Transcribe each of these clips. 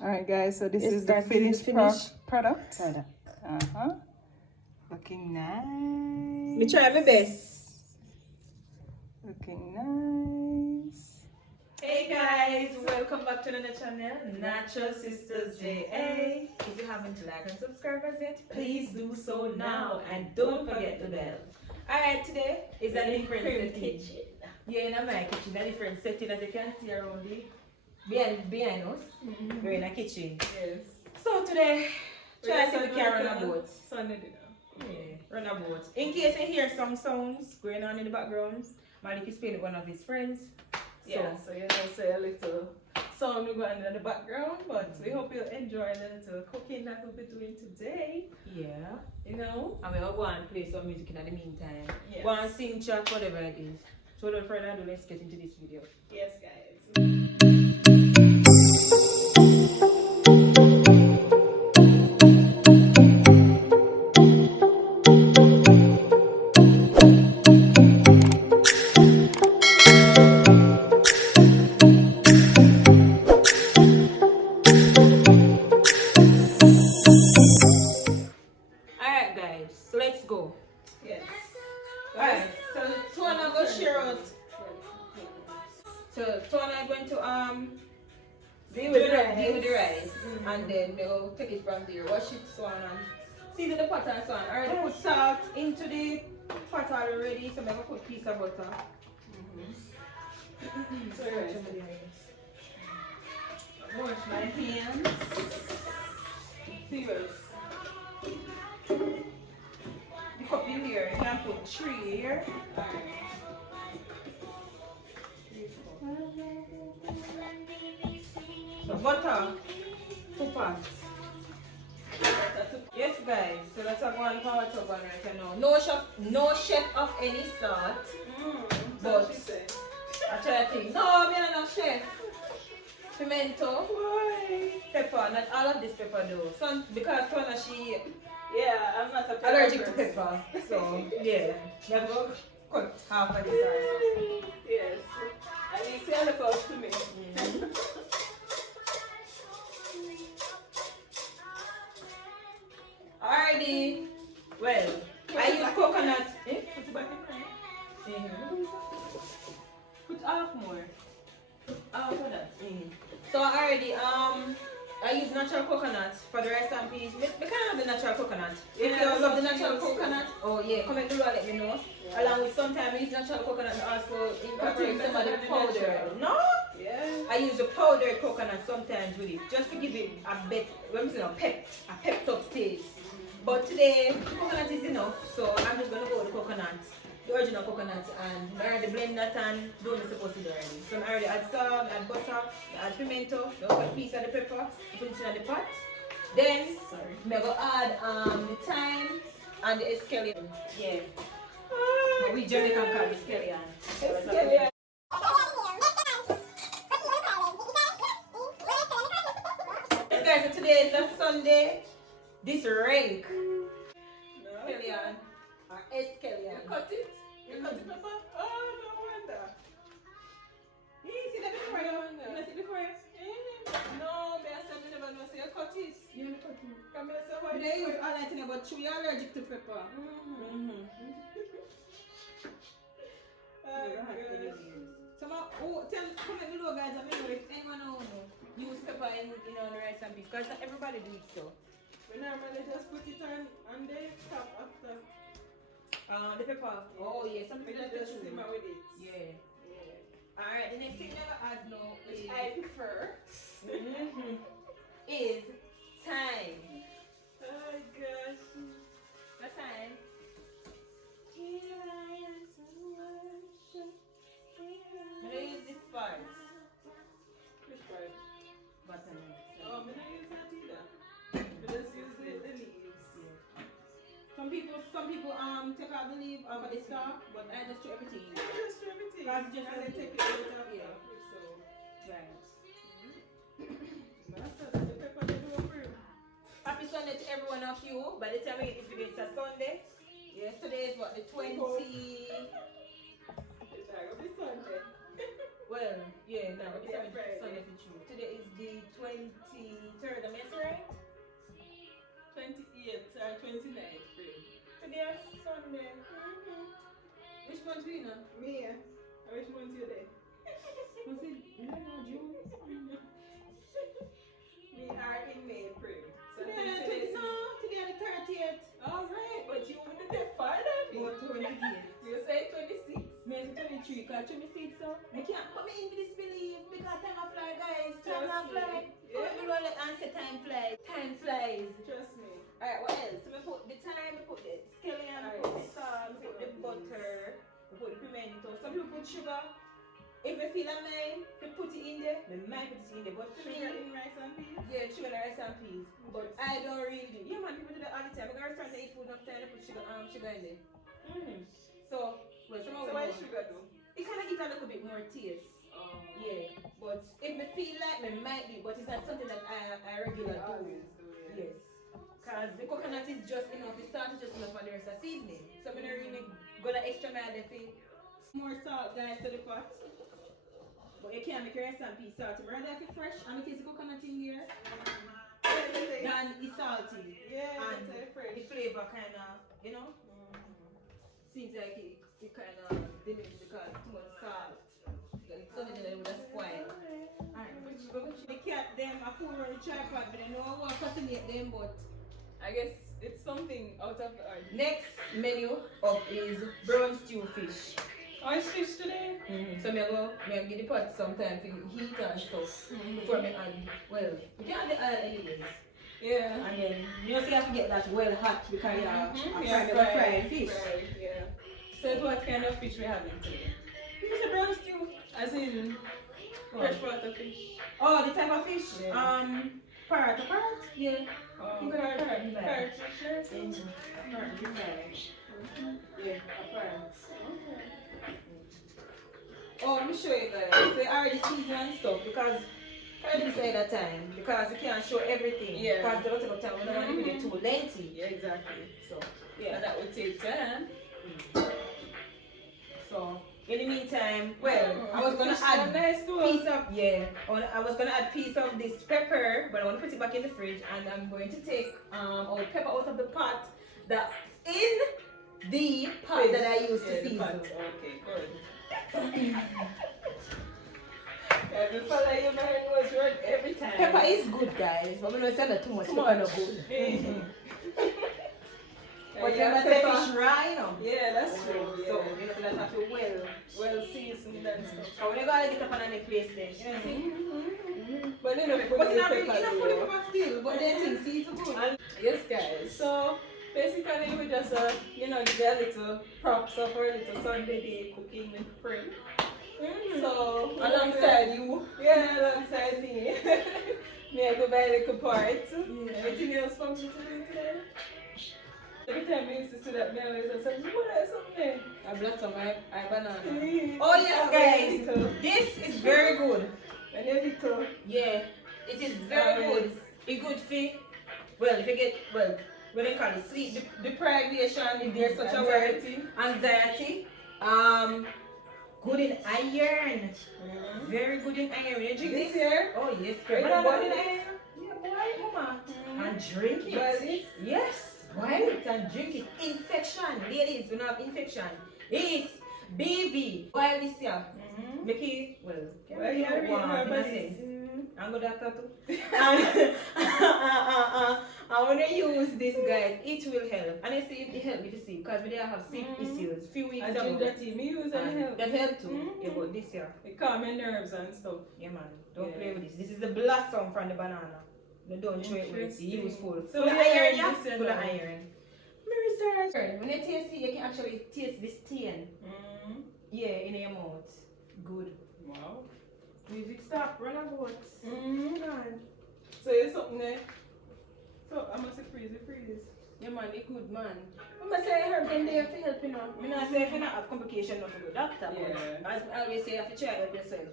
Alright guys, so this is the finished product. Looking nice. Me try my best. Looking nice. Hey guys, welcome back to another channel, Natural Sisters JA. If you haven't liked and subscribed as yet, please do so now and don't forget the bell. Alright, today is a different setting. Yeah, in my kitchen, a different setting as you can see around the behind us. We're in a kitchen. Yes. So today, try to see if we can run a boat. Sunday dinner. Yeah, run a boat. In case you hear some sounds going on in the background, Malik is playing with one of his friends. Yeah, so you know, say a little sound will go on in the background, but we hope you'll enjoy the little cooking that we'll be doing today. Yeah. You know? And we'll go and play some music in the meantime. Yes. Go and sing, chat, whatever it is. So without further ado, let's get into this video. Yes, guys. Alright guys, so let's go. Yes. Alright, so Tona go share out. So Tona is going to Deal with the rice. And then we'll take it from there. Wash it so on and season the pot and so on. Already put salt into the pot already, so I'm gonna put a piece of butter. So wash my hands. Serious. The cup in here, you can put 3 here. So butter, 2 pots. Yes guys, so that's a one power tub on right now. No chef of any sort. But I try to think, no, I'm not no chef. Pimento, Why? pepper, not all of this pepper though. Some because Tona she Yeah, I'm not a pepper allergic to person. pepper. So yeah. We have to cut half of this out. Yes. And you say look out to me. Alrighty. Well, I use coconut. Eh? Put it back in there. Put half more. Half of that. So already I use natural coconut for the rice and peas. We can have the natural coconut. If Yeah, you love the so natural yes. coconut, oh yeah, comment below and let me know. Yeah. Along with sometimes I use natural coconut and also incorporate some of the powder. No? Yeah. I use the powdered coconut sometimes with it, just to give it a bit, a pepped up taste. But today, coconut is enough, so I'm just gonna go with the coconut, the original coconut, and I already blend that and do what I'm supposed to do already. So I already add salt, add butter, add pimento, the piece of the pepper, put it in the pot. Then I'm gonna add the thyme and the escallion. Yeah. But we Jamaican call it escallion. Escallion. Yes, guys, so today is a Sunday. This rank. No. Escallion. Or escallion. You cut it? You cut the pepper? Oh, no wonder. You see that before you? You know see before you? No, me I said me never know say you cut it. You never cut it. Come here, say why But they use all that thing about you are allergic to pepper. Comment below guys, let me know if anyone know use pepper in the rice and beef, because not everybody do it so. We normally just put it on the top after. The pepper. Oh yeah, some We people just like to simmer with it. Yeah. Yeah. Alright, the next thing never add now Which is I prefer. is thyme. Oh gosh. What time? Here I am to worship. I'm gonna use this part. Which part? Buttermilk. Oh, I'm gonna use that either. We just use the leaves. Some people take out the leaf off of the stalk, but I just throw everything in. Just do everything. Because just and then take it out after. Yeah. So. Right. That's it. The pepper they do for you. Happy Sunday to every one of you. By the time we get this video, it's a Sunday. Yesterday is what, the 20. It's like a Sunday. Well, yeah, no, That would it's be a Friday. Sunday for true. Today is the 20. from there. Which month we know? Me, which month you there? Was it June? We are in May, Prim. So Today the 30th. Alright, but you wouldn't get far than me. What 28? You say 26. Me say 23, because 26 so. I can't put me in disbelief because time a fly, guys. Time a fly. Come below and say time flies. Time flies. Trust me. Alright, what else? So we put the thyme, we put the scallion, we put the salt, we put the butter, we put the pimento. Some people put sugar. If I feel like mine, we put it in there, we might put it in there. But for Sugar me, in rice and peas? yeah, sugar and rice and peas. But I don't really do. Yeah, man, people do that all the time. I go to restaurant to eat food enough time, they put sugar in there. So, well, So what does sugar do? it kind of gives a little bit more taste. Yeah, but if me feel like me might do, but it's not something that I regularly do. Always do, yeah. Yes. Because the coconut is just enough, the salt is just enough for the rest of the seasoning. So I'm not really go the extra mile if more salt guys to the pot. But you can't make your rice and peas salty. But rather if it's fresh and it is coconut in here, then it's salty. Yeah, and it's fresh. the flavor kind of, you know, seems like it kind of diminishes because too much salt. It's something that would spoil. Alright, the cat them a food on the tripod, but I know I want to fascinate them, but I guess it's something out of the ordinary. next menu up is brown stew fish. Oh, it's fish today? So me go get the pot sometime for heat and stuff before me add, well, you can add the oil anyways. Yeah. And then you know, so you have to get that well hot because you have fried fish. Fried, yeah. So what kind of fish we having today? It's a brown stew. As in freshwater fish. Oh, the type of fish? Yeah. Parrot. Yeah. Oh, parrot fish. Yeah, a parrot. Oh, let me show you guys. They already seasoned and stuff because I didn't say that time because you can't show everything. Yeah. Because the lot of time we don't want to be too lengthy. Yeah, exactly. So Yeah, yeah. that would take time. So in the meantime, well, I was gonna Fish add so nice too. piece of I was gonna add piece of this pepper, but I want to put it back in the fridge, and I'm going to take our pepper out of the pot that's in the pot that I used to season. Okay, good. Every fella you married was right every time. Pepper is good, guys, but we don't sell it too much. Too Pepper much. not good. But But you must say fish raw, you know. Yeah, that's true. So Yeah. you have to Well seasoned and stuff. So when you gotta get up on any place then, you know what I'm saying? But then of But in a pepper still, but then things season good. And yes, guys. So basically, we just give a little props of our little Sunday day cooking with Prim. So alongside you, alongside me, me I go buy a little part. Anything else function to do today? Every time I used to see that, me always say, what is something? I bless some my banana. Oh yes, guys, this is very good. And then little. Yeah, it is very good. It's good for, well, if you get, well, what they call it, sleep deprivation, if there's such a word, anxiety, good in iron, very good in iron. You drink this here? Oh yes, Good good in in iron? iron. Yeah, boy, mama, and drink it. Boil it? Yes, boil it and drink it. Infection, ladies, we don't have infection. It's BV. Boil this here. Make it, well, warm, I'm a doctor too. And I want to use this, guys. It will help. And I see if it help me to see because we didn't have sleep issues. Few weeks I ago. drink that tea. Me use and help. That help too. Yeah, but this year. It calm my nerves and stuff. Yeah, man. Don't play with this. This is the blossom from the banana. No, don't throw it away. It's useful. So Full of yeah, iron, yeah? this Full of iron. Me research. When you taste it, you can actually taste this tin. Yeah, in your mouth. Good. Wow. Music stop, run a boat. So it's something there. So I must freeze. Yeah man, it good man. I'm gonna say help them there for help, you know. I'm not say if you not have complication not to go doctor, but as I always say, you have to try help yourself.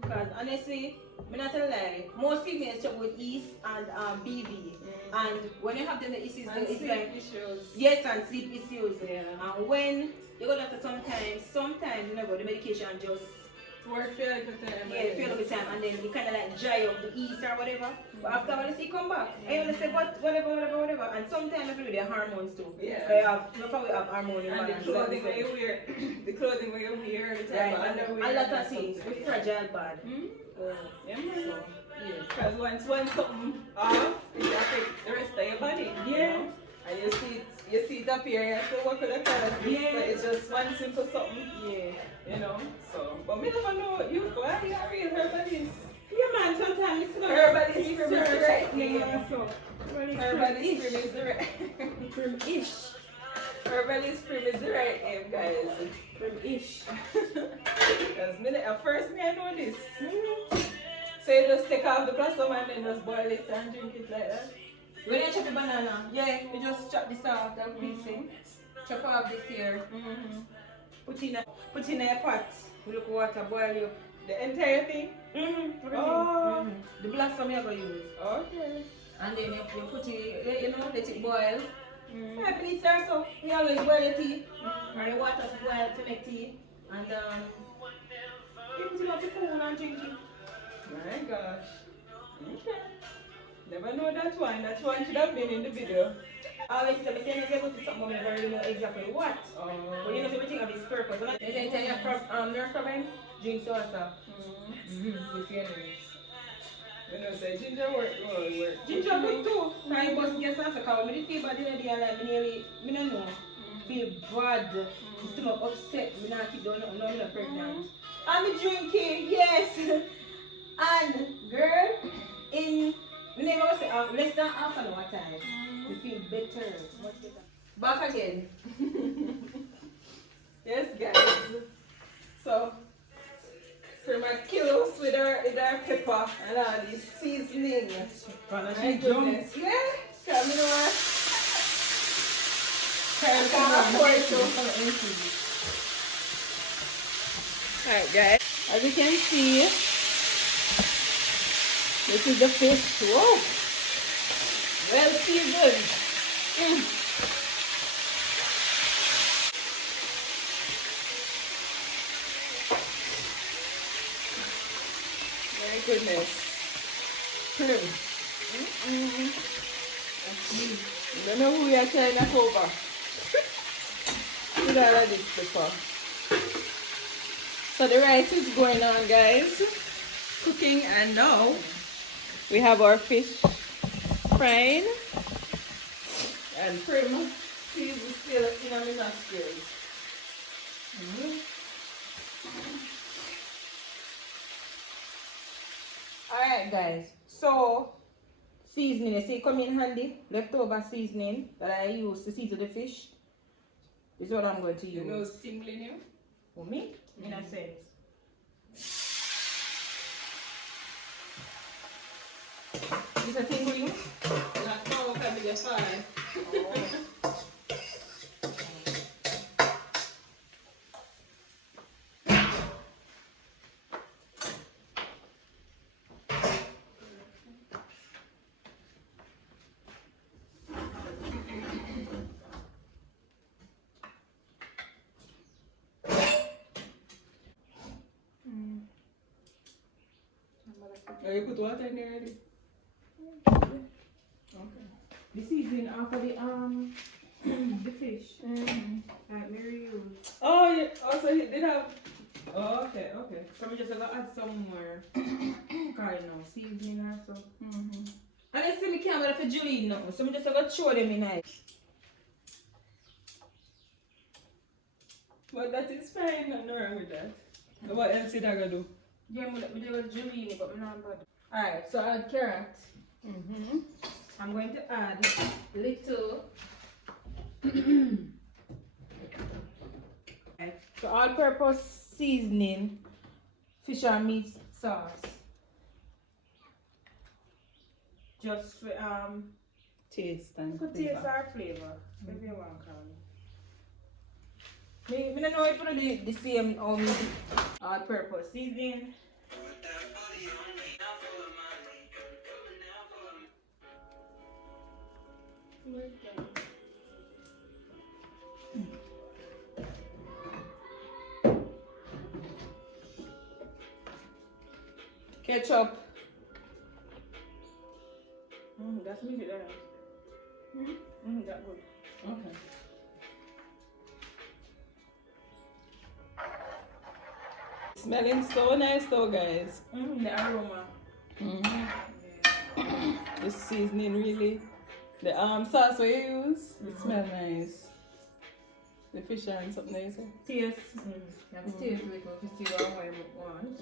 Because honestly, I'm not tell a lie, most females struggle with yeast and BV. And when you have them the issues, And it's sleep like issues. yes, and sleep issues. Yeah. And when you go doctor sometimes you know the medication just Work for a little time. Yeah, feel of the time, and then you kind of like dry up the east or whatever. But after a while, you come back. And you want to say, whatever. And sometimes if you do the hormones too. Yeah. We have hormone And imbalance. the clothing where you wear, the clothing where you wear, the type of underwear. A lot of things. It's fragile bad. Yeah, man. So, yeah. Because once something off, it affects the rest of your body. Yeah. You know? And you see it appear, you have to work with the colors. Yeah. But it's just one simple something. Yeah. You know, so, but me never know you, why you are real herbalist? Yeah, man, sometimes it's not Herbalist is the right name. Herbalist Prim is the right Prim-ish. Herbalist Prim is the right name, guys. Prim-ish. Because at first me I know this. So you just take off the blossom and then just boil it and drink it like that? When you chop the banana, yeah, you just chop this off, that piece. Chop off this here. Put in a pot, look water, boil you. The entire thing? Oh. The blossom you're going to use. Okay. And then you put it, let it boil. 5 minutes or so, you always boil the tea. And the water to boil to make tea. And you put it up to cool and drink it. My gosh. Okay. Never know that one. That one should have been in the video. Always tell me, say you go to something, but I never really know exactly what. But you know, everything of its purpose. When I tell you nurse problem, drink salsa. With your nerves. When I say ginger work. Ginger good too. Now you must get salsa, because when I feel bad in the day, like, I don't know, feel bad, my stomach upset, I not keep doing nothing, I'm not pregnant. I'm drinking, yes. And, girl, in, whenever I say less than half an hour time, you feel better, much better. Back again. Yes, guys. So, Prim kills with her pepper and all this seasoning. My goodness. Yeah. Come in over. Alright, guys. As you can see, this is the fish. Whoa. Well seasoned. My goodness. Prim. I don't know who we are trying to cover. With all of this pepper. So the rice is going on, guys. Cooking, and now we have our fish frying. And Prim, cheese is still in my nostrils. Alright guys, so seasoning, you see come in handy, leftover seasoning that I use to season the fish. This is what I'm going to use. You know tingling you? For me? In a sense. Is a tingling? Not now, can be the fire. You put water in there already? Okay. The seasoning after the the fish. Like Mary used. Oh, yeah. Also, he did have. Oh, okay. So I'm just gonna add some more kind of seasoning or so. And I see me can't wait for Julie now. So I'm just gonna show them in nice. But that is fine. Nothing wrong with that. What else did I gonna do? Yeah, I'm gonna Julie, but I'm not bad. Alright, so I add carrot. I'm going to add little. So all-purpose seasoning, fish and meat sauce. Just for Taste and good taste or flavor, if you want to call it. I don't know if you do the same all-purpose seasoning. Ketchup. That's me good. That good. Okay. Smelling so nice though, guys. The aroma. The seasoning really. The sauce we use, it smells nice. The fish and something nice. Taste. You have to taste a little to see what I want.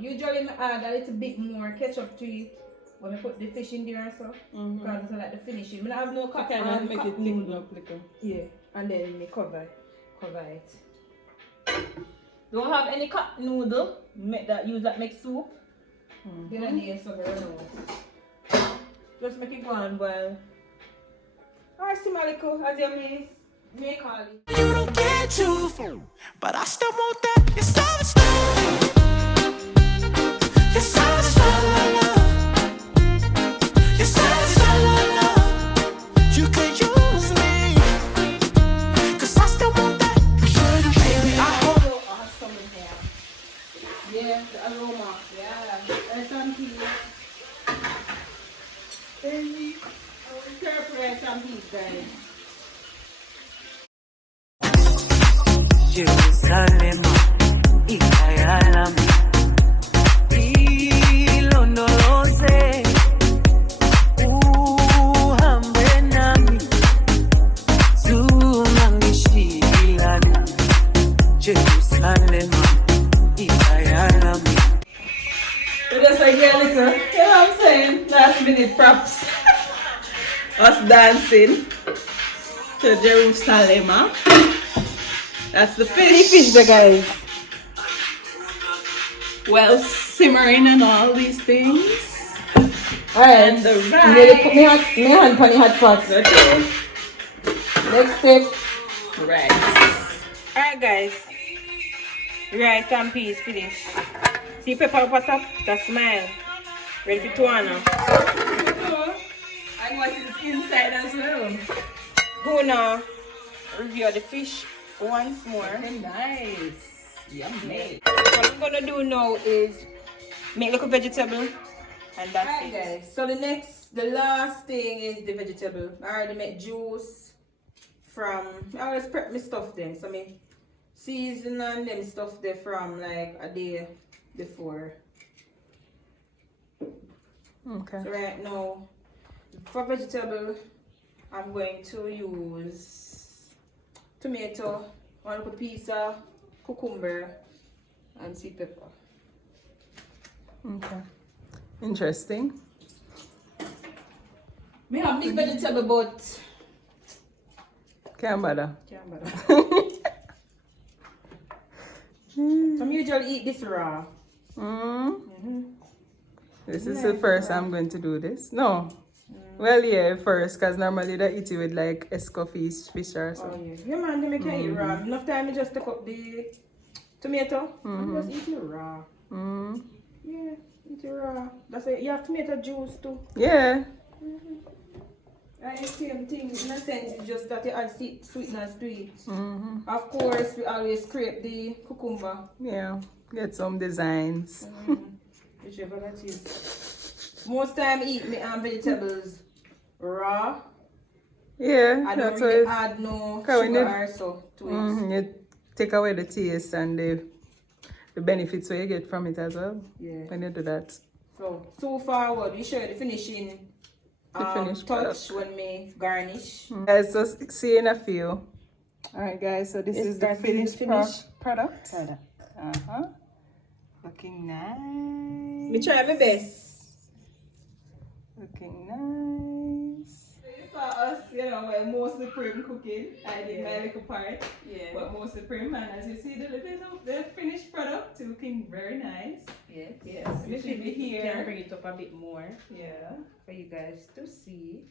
Usually I add a little bit more ketchup to it when I put the fish in there so. Because I like the finishing. I have no cut. Kind of make it thicken up little. Yeah, and then me cover it. Don't have any cut noodle. Use that make soup. Then I need some run out. Just make it go on boil. Or simaliko, as you may call it. You don't get too full, but I still want that. You're savage love. You're savage love. You're savage love. You can use me, 'cause I still want that. Baby, I hope. Awesome in here. Yeah, the aroma. Yeah, there's some tea. Baby, I will prepare some tea, guys. Jerusalem, Ikayalami, Ilondoloze, uhambe nami, zungangishilana. Jerusalem, Ikayalami. So just like a little, you know what I'm saying? Last minute props. Us dancing to Jerusalem. That's the fish. Guys. Well, simmering and all these things. Alright, And the I'm gonna put my rice. hand on the hot pot. Next step. Right. Alright guys, rice and peas finish. See pepper up on top, that smile. Ready for tuana. And what is inside as well. Go now, review the fish once more. Nice. Yummy. What I'm gonna do now is make like a vegetable. And that's Alright, it. guys. So the last thing is the vegetable. I already made juice from, I always prep my stuff then. So me season and them stuff there from like a day before. Okay. So right now, for vegetable, I'm going to use tomato, one little piece of cucumber, and sweet pepper. Okay. Interesting. Me have mixed vegetable, but Can't bother. can't bother. Some usually eat this raw. This is the first I'm going to do this. No. Well, yeah, first, because normally they eat it with like escoffish fish or Oh something. yeah, yeah man, they make it eat raw. Enough time, I just take up the tomato and just eat it raw. Yeah, eat it raw. That's it. You have tomato juice too. Yeah. Right, same thing. In a sense, it's just that you add sweetness to it. Of course, we always scrape the cucumber. Yeah. Get some designs. Whichever that is. Most time eat me vegetables raw. Yeah, I don't that's really why add no Okay, we sugar need- or so to it. you take away the taste and the benefits you get from it as well Yeah. when you do that. So forward, we show you the finishing finished touch when we garnish. Guys, so see you in a few. Alright guys, so this is the finished product. Looking nice. Me try my best. Looking nice. For us, you know, we're mostly prim cooking. I did my little part. Yeah. But mostly prim, and as you see, the finished product looking very nice. Yes. Yes, we should be Can here. bring it up a bit more Yeah. for you guys to see.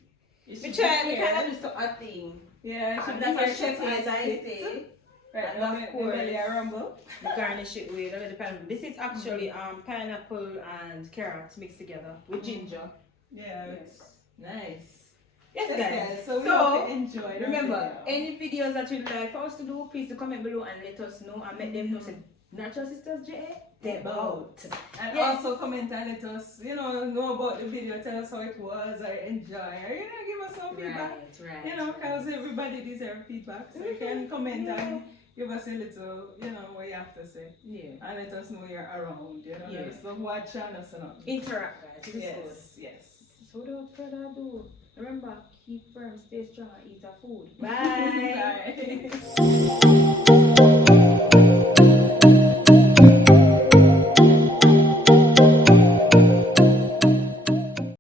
We We should try. be We here. kind of do something thing. Yeah, it should And be that's here a chef to as I taste say. it. Right, And now of the course- belly a rumble. We garnish it with a little pineapple. This is actually pineapple and carrots mixed together with ginger. Yeah, Yes. nice. Yes, guys. So we hope you enjoyed. Remember, any videos that you'd like for us to do, please do comment below and let us know and make them know say Natural Sisters J, they out. And Yes. also comment and let us, know about the video, tell us how it was, or enjoy, or, give us some feedback. Right. Because everybody deserves feedback. So you can comment and give us a little, what you have to say. Yeah. And let us know you're around, Yeah. Just don't watch and us and all. Interact, guys. It is good. Yes. So without further ado, remember, keep firm, stay strong, and eat our food. Bye. Bye.